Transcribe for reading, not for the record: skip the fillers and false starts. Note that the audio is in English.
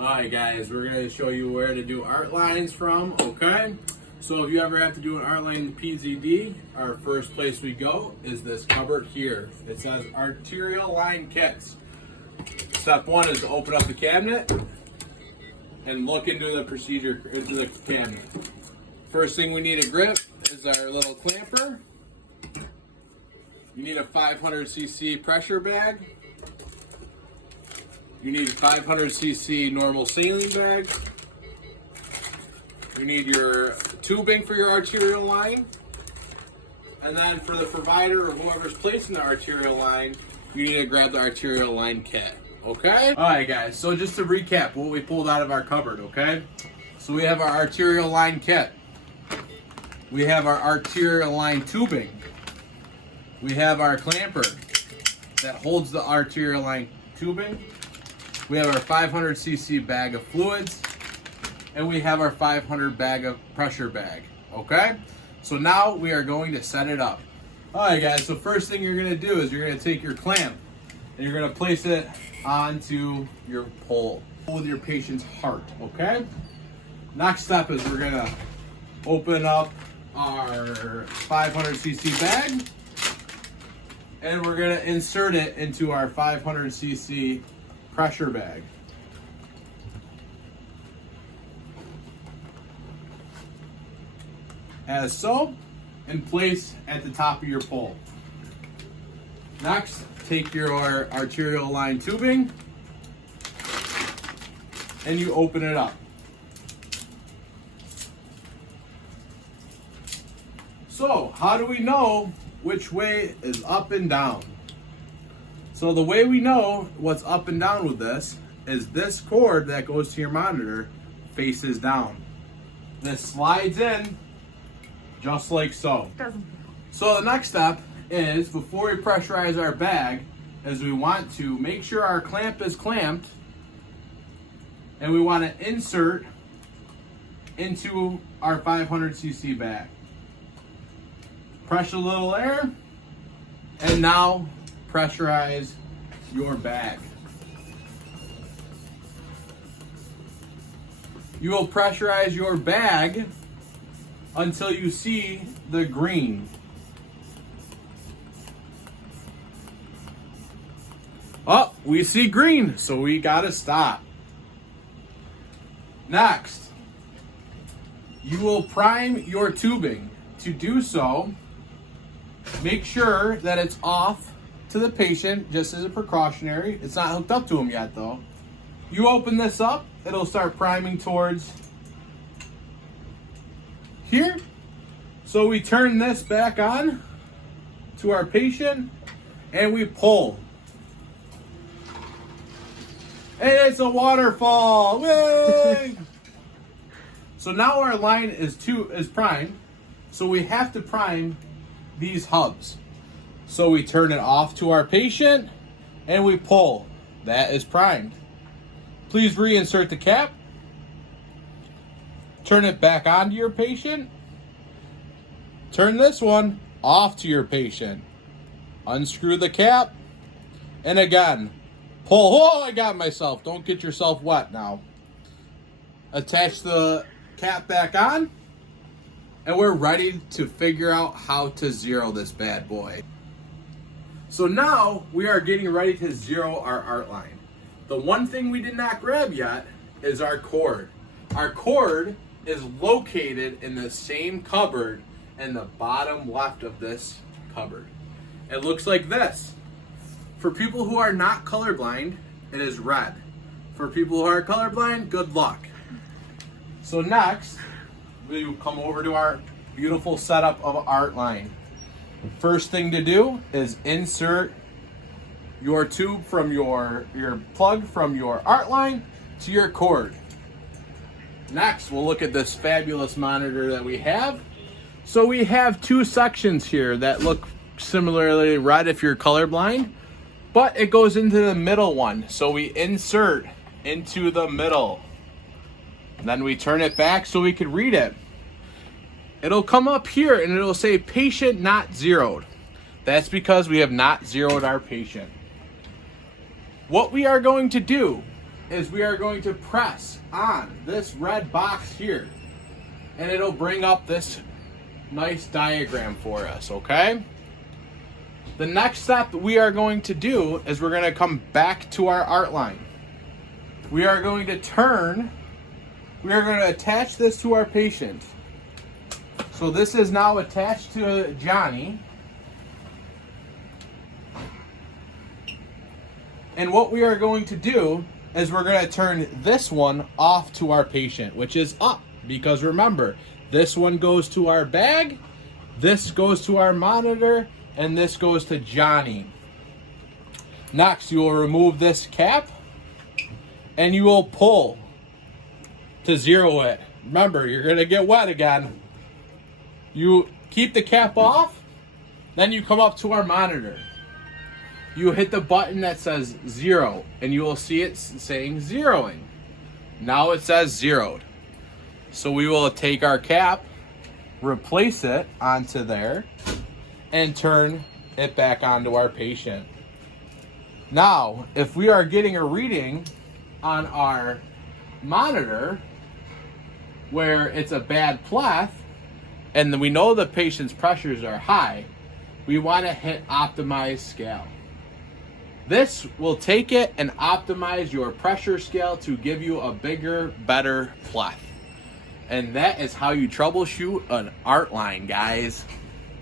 Alright guys, we're going to show you where to do art lines from, okay? So if you ever have to do an art line in PZD, our first place we go is this cupboard here. It says Arterial Line Kits. Step one is to open up the cabinet and look into the procedure, into the cabinet. First thing we need to grip is our little clamper. You need a 500cc pressure bag. You need a 500cc normal saline bag. You need your tubing for your arterial line. And then for the provider or whoever's placing the arterial line, you need to grab the arterial line kit. Okay? Alright guys, so just to recap what we pulled out of our cupboard, okay? So we have our arterial line kit. We have our arterial line tubing. We have our clamper that holds the arterial line tubing. We have our 500cc bag of fluids, and we have our 500 bag of pressure bag, okay? So now we are going to set it up. All right guys, so first thing you're gonna do is you're gonna take your clamp and you're gonna place it onto your pole with your patient's heart, okay? Next step is we're gonna open up our 500cc bag and we're gonna insert it into our 500cc pressure bag. As so, and place at the top of your pole. Next, take your arterial line tubing and you open it up. So, how do we know which way is up and down? So the way we know what's up and down with this is this cord that goes to your monitor faces down. This slides in just like so. So the next step is, before we pressurize our bag, is we want to make sure our clamp is clamped and we want to insert into our 500cc bag. Press a little air and now pressurize your bag. You will pressurize your bag until you see the green. Oh, we see green, so we gotta stop. Next, you will prime your tubing. To do so, make sure that it's off to the patient, just as a precautionary. It's not hooked up to him yet though. You open this up, it'll start priming towards here. So we turn this back on to our patient and we pull. And it's a waterfall. Yay! So now our line is primed. So we have to prime these hubs. So we turn it off to our patient and we pull. That is primed. Please reinsert the cap. Turn it back on to your patient. Turn this one off to your patient. Unscrew the cap. And again, pull. Oh, I got myself. Don't get yourself wet now. Attach the cap back on. And we're ready to figure out how to zero this bad boy. So now we are getting ready to zero our art line. The one thing we did not grab yet is our cord. Our cord is located in the same cupboard in the bottom left of this cupboard. It looks like this. For people who are not colorblind, it is red. For people who are colorblind, good luck. So next, we will come over to our beautiful setup of art line. First thing to do is insert your tube from your plug from your art line to your cord. Next, we'll look at this fabulous monitor that we have. So we have two sections here that look similarly red if you're colorblind, but it goes into the middle one. So we insert into the middle. Then we turn it back so we can read it. It'll come up here and it'll say patient not zeroed. That's because we have not zeroed our patient. What we are going to do is we are going to press on this red box here, and it'll bring up this nice diagram for us, okay? The next step we are going to do is we're going to come back to our art line. We are going to attach this to our patient. So this is now attached to Johnny. And what we are going to do is we're going to turn this one off to our patient, which is up. Because remember, this one goes to our bag, this goes to our monitor, and this goes to Johnny. Next, you will remove this cap, and you will pull to zero it. Remember, you're going to get wet again. You keep the cap off, then you come up to our monitor. You hit the button that says 0, and you will see it saying zeroing. Now it says zeroed. So we will take our cap, replace it onto there, and turn it back onto our patient. Now, if we are getting a reading on our monitor where it's a bad pleth, and we know the patient's pressures are high, we want to hit optimize scale. This will take it and optimize your pressure scale to give you a bigger, better pleth. And that is how you troubleshoot an art line, guys.